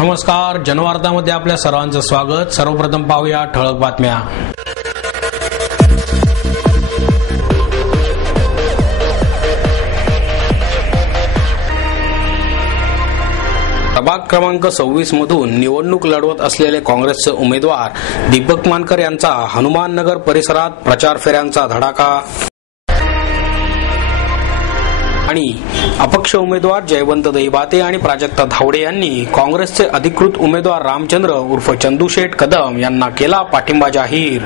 नमस्कार, जनवार्तामध्ये आपल्या सर्वांचं स्वागत। सर्वप्रथम पाहूया ठळक बातम्या। प्रभाग क्रमांक 26 मधून निवडणूक लढवत असलेले काँग्रेसचे उमेदवार दीपक मानकर यांचा हनुमाननगर परिसरात प्रचार फेऱ्यांचा धडाका आणि अपक्ष उमेदवार जयवंत दहिबाते आणि प्राजक्ता धावडे यांनी काँग्रेसचे अधिकृत उमेदवार रामचंद्र उर्फ चंदूशेठ कदम यांना केला पाठिंबा जाहीर।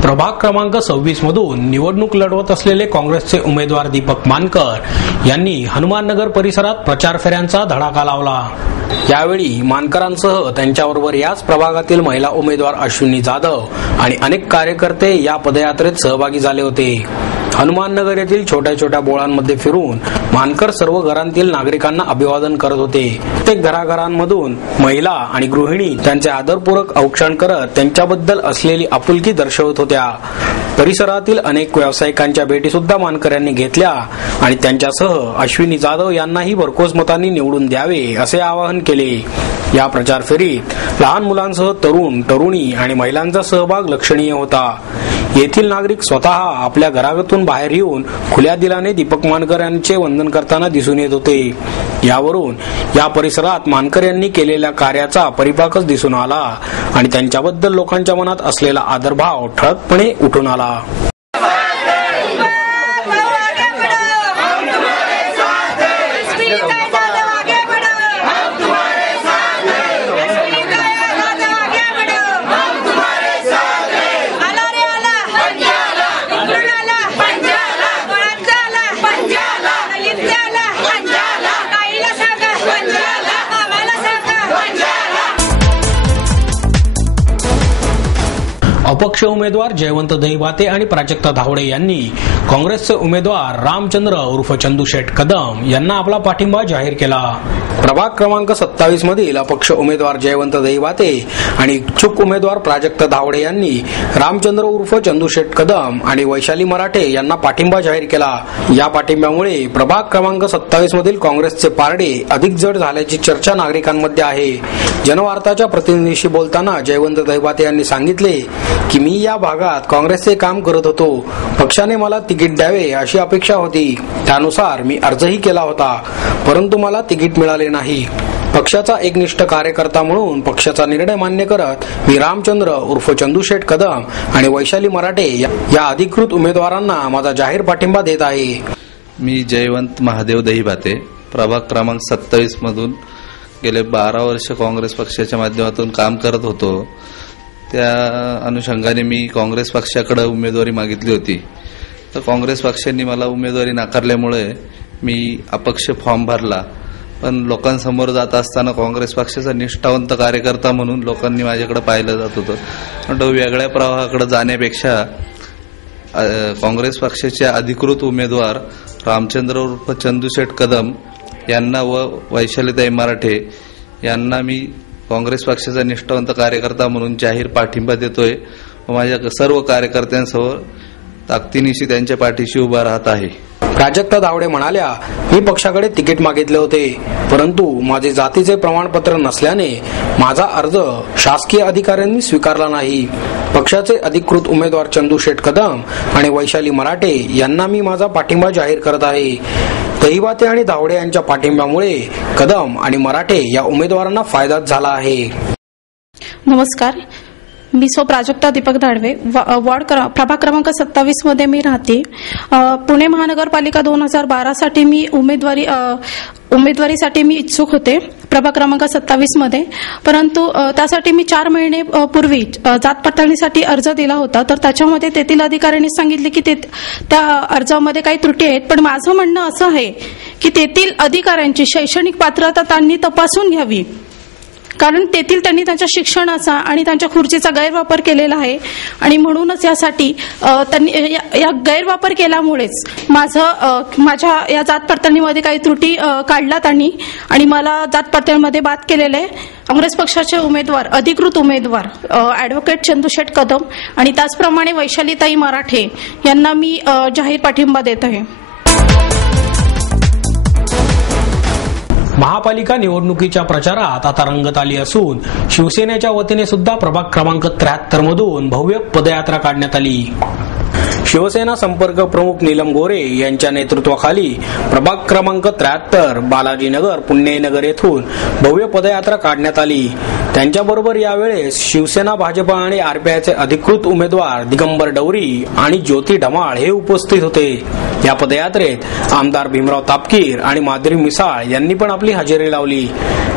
प्रभाग क्रमांक 26 मधून निवडणूक लढवत असलेले काँग्रेसचे उमेदवार दीपक मानकर यांनी हनुमाननगर परिसरात प्रचार फेऱ्यांचा धडाका लावला। यावेळी मानकरांसह त्यांच्याबरोबर याच प्रभागातील महिला उमेदवार अश्विनी जाधव आणि अनेक कार्यकर्ते या पदयात्रेत सहभागी झाले होते। हनुमाननगर येथील छोट्या छोट्या बोळांमध्ये फिरून मानकर सर्व घरांतील नागरिकांना अभिवादन करत होते। प्रत्येक घराघरांमधून महिला आणि गृहिणी त्यांचे आदरपूर्वक औक्षण करत त्यांच्याबद्दल असलेली आपुलकी दर्शवत होत्या। परिसरातील अनेक व्यावसायिकांच्या भेटी सुद्धा मानकर यांनी घेतल्या आणि त्यांच्यासह अश्विनी जाधव यांनाही भरघोस मतांनी निवडून द्यावे असे आवाहन केले। या प्रचार फेरीत लहान मुलांसह तरुण, तरुणी आणि महिलांचा सहभाग लक्षणीय होता। येथील नागरिक स्वतः आपल्या घरातून बाहेर येऊन खुल्या दिलाने दीपक मानकर यांचे वंदन करताना दिसून येत होते। यावरून या परिसरात मानकर यांनी केलेल्या कार्याचा परिपाकच दिसून आला आणि त्यांच्याबद्दल लोकांच्या मनात असलेला आदरभाव ठळकपणे उठून आला। अपक्ष उमेदवार जयवंत दहिबाते आणि प्राजक्ता धावडे यांनी काँग्रेसचे उमेदवार रामचंद्र उर्फ चंदूशेठ कदम यांना आपला पाठिंबा जाहीर केला। प्रभाग क्रमांक 27 मधील अपक्ष उमेदवार जयवंत दहिबाते आणि इच्छुक उमेदवार प्राजक्ता धावडे यांनी रामचंद्र उर्फ चंदूशेठ कदम आणि वैशाली मराठे यांना पाठिंबा जाहीर केला। या पाठिंब्यामुळे प्रभाग क्रमांक 27 मधील काँग्रेसचे पारडे अधिक जड झाल्याची चर्चा नागरिकांमध्ये आहे। जनवार्ताच्या प्रतिनिधीशी बोलताना जयवंत दहिबाते यांनी सांगितले की मी या भागात काँग्रेसचे काम करत होतो। पक्षाने मला तिकीट द्यावे अशी अपेक्षा होती, त्यानुसार मी अर्जही केला होता, परंतु मला तिकीट मिळाले नाही। पक्षाचा एकनिष्ठ कार्यकर्ता म्हणून पक्षाचा निर्णय मान्य करत मी रामचंद्र उर्फ चंदूशेठ कदम आणि वैशाली मराठे या अधिकृत उमेदवारांना माझा जाहीर पाठिंबा देत आहे। मी जयवंत महादेव दहिबाते प्रभाग क्रमांक 27 मधून गेले 12 वर्ष काँग्रेस पक्षाच्या माध्यमातून काम करत होतो। त्या अनुषंगाने मी काँग्रेस पक्षाकडे उमेदवारी मागितली होती, तर काँग्रेस पक्षाने मला उमेदवारी नाकारल्यामुळे मी अपक्ष फॉर्म भरला। पण लोकांसमोर जात असताना काँग्रेस पक्षाचा निष्ठावंत कार्यकर्ता म्हणून लोकांनी माझ्याकडे पाहिलं जात होतं। पण तो वेगळ्या प्रवाहाकडे जाण्यापेक्षा काँग्रेस पक्षाचे अधिकृत उमेदवार रामचंद्र उर्फ चंदूशेठ कदम यांना व वैशालीताई मराठे यांना मी काँग्रेस पक्षाचा निष्ठावंत कार्यकर्ता म्हणून जाहीर पाठिंबा देतोय व माझ्या सर्व कार्यकर्त्यांसमोर ताकदीनिशी त्यांच्या पाठीशी उभा राहत आहे। प्राजक्ता धावडे म्हणाल्या, मी पक्षाकडे तिकीट मागितले होते, परंतु माझे जातीचे प्रमाणपत्र नसल्याने माझा अर्ज शासकीय अधिकाऱ्यांनी स्वीकारला नाही। पक्षाचे अधिकृत उमेदवार चंदूशेठ कदम आणि वैशाली मराठे यांना मी माझा पाठिंबा जाहीर करत आहे। दहिबाते आणि धावडे यांच्या पाठिंब्यामुळे कदम आणि मराठे या उमेदवारांना फायदाच झाला आहे. नमस्कार, मी प्राजक्ता दीपक दाडवे, वॉर्ड प्रभाग क्रमांक 27 मध्ये मी राहते. पुणे महानगरपालिका 2012 साठी मी उमेदवारीसाठी मी इच्छुक होते प्रभाग क्रमांक 27 मध्ये. परंतु त्यासाठी मी 4 महिने पूर्वी जात पडताळणीसाठी अर्ज दिला होता. तर त्याच्यामध्ये तेथील अधिकाऱ्यांनी सांगितले की त्या अर्जामध्ये काही त्रुटी आहेत. पण माझं म्हणणं असं आहे की तेथील अधिकाऱ्यांची शैक्षणिक पात्रता त्यांनी तपासून घ्यावी, कारण तेथील त्यांनी त्यांच्या शिक्षणाचा आणि त्यांच्या खुर्चीचा गैरवापर केलेला आहे. आणि म्हणूनच यासाठी त्यांनी या गैरवापर केल्यामुळेच माझ्या या जात पडताळणीमध्ये काही त्रुटी काढल्या त्यांनी आणि मला जात पडताळणीमध्ये बाद केलेले आहे. काँग्रेस पक्षाचे उमेदवार, अधिकृत उमेदवार ॲडव्होकेट चंदूशेठ कदम आणि त्याचप्रमाणे वैशालीताई मराठे यांना मी जाहीर पाठिंबा देत आहे. महापालिका निवडणुकीच्या प्रचारात आता रंगत आली असून शिवसेनेच्या वतीने सुद्धा प्रभाग क्रमांक 73 मधून भव्य पदयात्रा काढण्यात आली. शिवसेना संपर्क प्रमुख नीलम गोरे यांच्या नेतृत्वाखाली प्रभाग क्रमांक 73 बालाजीनगर पुण्यनगर येथून भव्य पदयात्रा काढण्यात आली. त्यांच्याबरोबर यावेळेस शिवसेना, भाजप आणि आरपीआयचे अधिकृत उमेदवार दिगंबर डवरी आणि ज्योती ढमाळ हे उपस्थित होते. या पदयात्रेत आमदार भीमराव तापकीर आणि माधुरी मिसाळ यांनी पण आपली हजेरी लावली.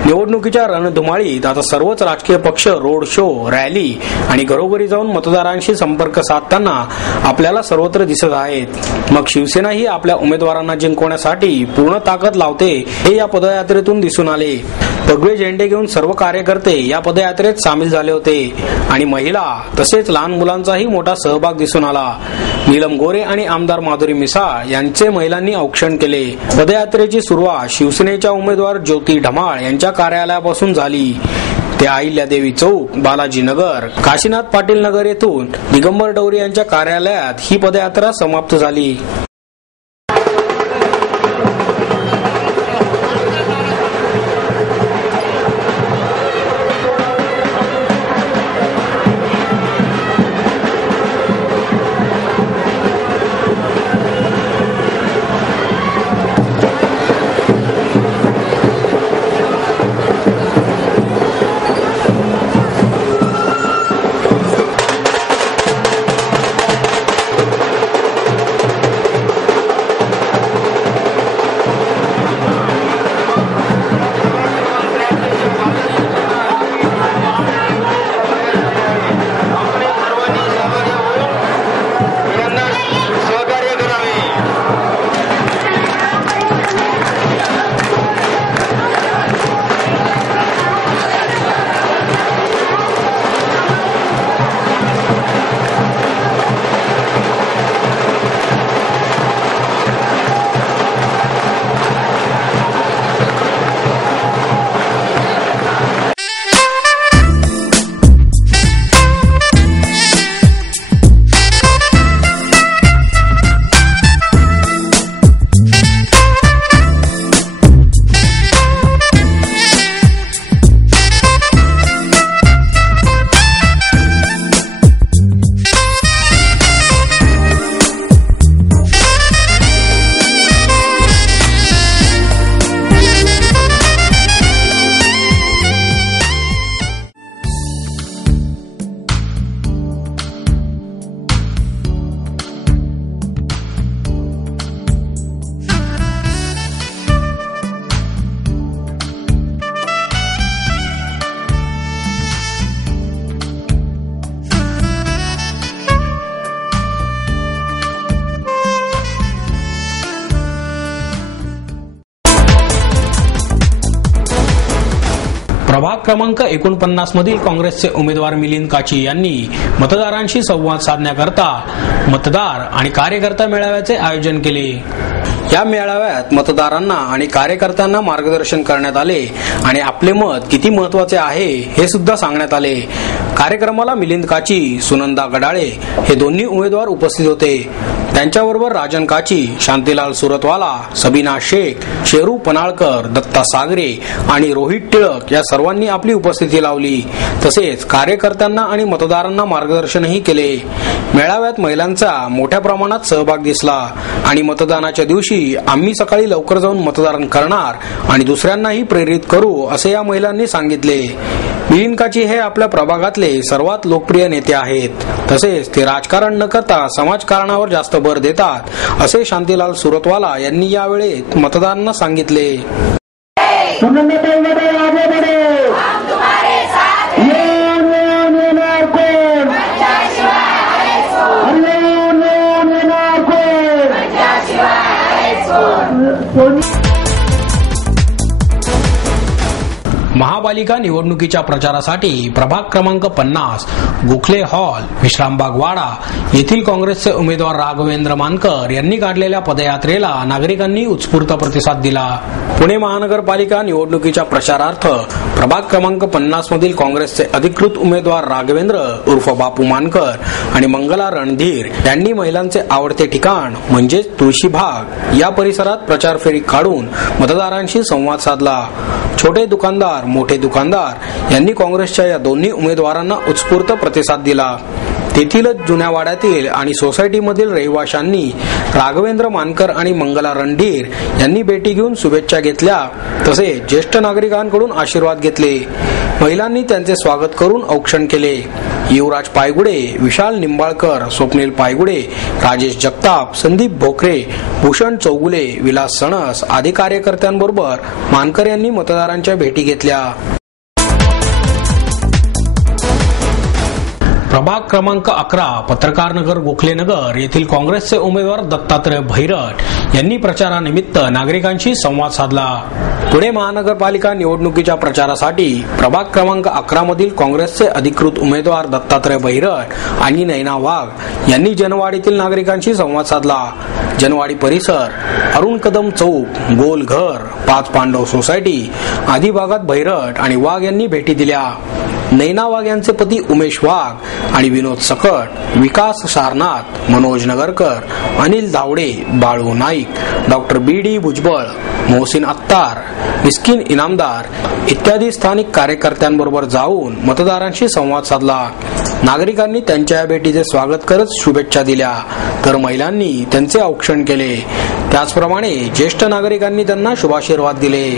निवडणुकीच्या रणधुमाळीत आता सर्वच राजकीय पक्ष रोड शो, रॅली आणि घरोघरी जाऊन मतदारांशी संपर्क साधताना आपल्याला सर्वत्र दिसत आहेत. मग शिवसेना ही आपल्या उमेदवारांना जिंकवण्यासाठी पूर्ण ताकद लावते हे या पदयात्रेतून दिसून आले. भगवे झेंडे घेऊन सर्व कार्यकर्ते या पदयात्रेत सामील झाले होते आणि महिला तसेच लहान मुलांचाही मोठा सहभाग दिसून आला. नीलम गोरे आणि आमदार माधुरी मिसाळ यांचे महिलांनी औक्षण केले. पदयात्रेची सुरुवात शिवसेनेच्या उमेदवार ज्योती ढमाळ यांच्या कार्यालयापासून झाली. ते अहिल्यादेवी चौक, बालाजीनगर, काशीनाथ पाटील नगर येथून दिगंबर डवरी यांच्या कार्यालयात ही पदयात्रा समाप्त झाली. प्रभाग क्रमांक 49 मधील काँग्रेसचे उमेदवार मिलिंद काची यांनी मतदारांशी संवाद साधण्याकरता मतदार आणि कार्यकर्ता मेळाव्याचे आयोजन केले. या मेळाव्यात मतदारांना आणि कार्यकर्त्यांना मार्गदर्शन करण्यात आले आणि आपले मत किती महत्त्वाचे आहे हे सुद्धा सांगण्यात आले. कार्यक्रमाला मिलिंद काची, सुनंदा गडाळे हे दोन्ही उमेदवार उपस्थित होते. त्यांच्याबरोबर राजन काची, शांतीलाल सुरतवाला, सबीना शेख, शेरू पनाळकर, दत्ता सागरे आणि रोहित टिळक या सर्वांनी आपली उपस्थिती लावली. तसेच कार्यकर्त्यांना आणि मतदारांना मार्गदर्शनही केले. मेळाव्यात महिलांचा मोठ्या प्रमाणात सहभाग दिसला आणि मतदानाच्या दिवशी आम्ही सकाळी लवकर जाऊन मतदान करणार आणि दुसऱ्यांनाही प्रेरित करू असे या महिलांनी सांगितले. मिलिंद काची हे आपल्या प्रभागातले सर्वात लोकप्रिय नेते आहेत. तसेच ते राजकारण न करता समाजकारणावर जास्त भर देतात असे शांतीलाल सुरतवाला यांनी यावेळी मतदारांना सांगितले. महापालिका निवडणुकीच्या प्रचारासाठी प्रभाग क्रमांक 50 गोखले हॉल, विश्रामबाग वाडा येथील काँग्रेसचे उमेदवार राघवेंद्र मानकर यांनी काढलेल्या पदयात्रेला नागरिकांनी उत्स्फूर्त प्रतिसाद दिला. पुणे महानगरपालिका निवडणुकीच्या प्रचारार्थ प्रभाग क्रमांक 50 मधील काँग्रेसचे अधिकृत उमेदवार राघवेंद्र उर्फ बापू मानकर आणि मंगला रणधीर यांनी महिलांचे आवडते ठिकाण म्हणजेच तुळशीबाग या परिसरात प्रचार फेरी काढून मतदारांशी संवाद साधला. छोटे दुकानदार, मोठे दुकानदार यांनी काँग्रेसच्या या दोन्ही उमेदवारांना उत्स्फूर्त प्रतिसाद दिला. तेथीलच जुन्या वाड्यातील आणि सोसायटीमधील रहिवाशांनी राघवेंद्र मानकर आणि मंगला रणधीर यांनी भेटी घेऊन शुभेच्छा घेतल्या. तसेच ज्येष्ठ नागरिकांकडून आशीर्वाद घेतले. महिलांनी त्यांचे स्वागत करून औक्षण केले. युवराज पायगुडे, विशाल निंबाळकर, स्वप्नील पायगुडे, राजेश जगताप, संदीप भोकरे, भूषण चौगुले, विलास सणस आदी कार्यकर्त्यांबरोबर मानकर यांनी मतदारांच्या भेटी घेतल्या. प्रभाग क्रमांक 11 पत्रकार नगर गोखलेनगर येथील काँग्रेसचे उमेदवार दत्तात्रय भैरट यांनी प्रचारानिमित्त नागरिकांशी संवाद साधला. पुणे महानगरपालिका निवडणुकीच्या प्रचारासाठी प्रभाग क्रमांक 11 मधील काँग्रेसचे अधिकृत उमेदवार दत्तात्रय भैरट आणि नैना वाघ यांनी जनवाडीतील नागरिकांशी संवाद साधला. जनवाडी परिसर, अरुण कदम चौक, गोल घर, 5 पांडव सोसायटी आदी भागात भैरट आणि वाघ यांनी भेटी दिल्या. नैना वाघ यांचे पती उमेश वाघ आणि विनोद सकट, विकास सारनाथ, मनोज नगरकर, अनिल धावडे, बाळू नाईक, डॉक्टर BD भुजबळ, मोहसिन अत्तार, मिस्किन इनामदार इत्यादी स्थानिक कार्यकर्त्यांबरोबर जाऊन मतदारांशी संवाद साधला. नागरिकांनी त्यांच्या भेटीचे स्वागत करत शुभेच्छा दिल्या तर महिलांनी त्यांचे औक्षण केले. त्याचप्रमाणे ज्येष्ठ नागरिकांनी त्यांना शुभाशीर्वाद दिले.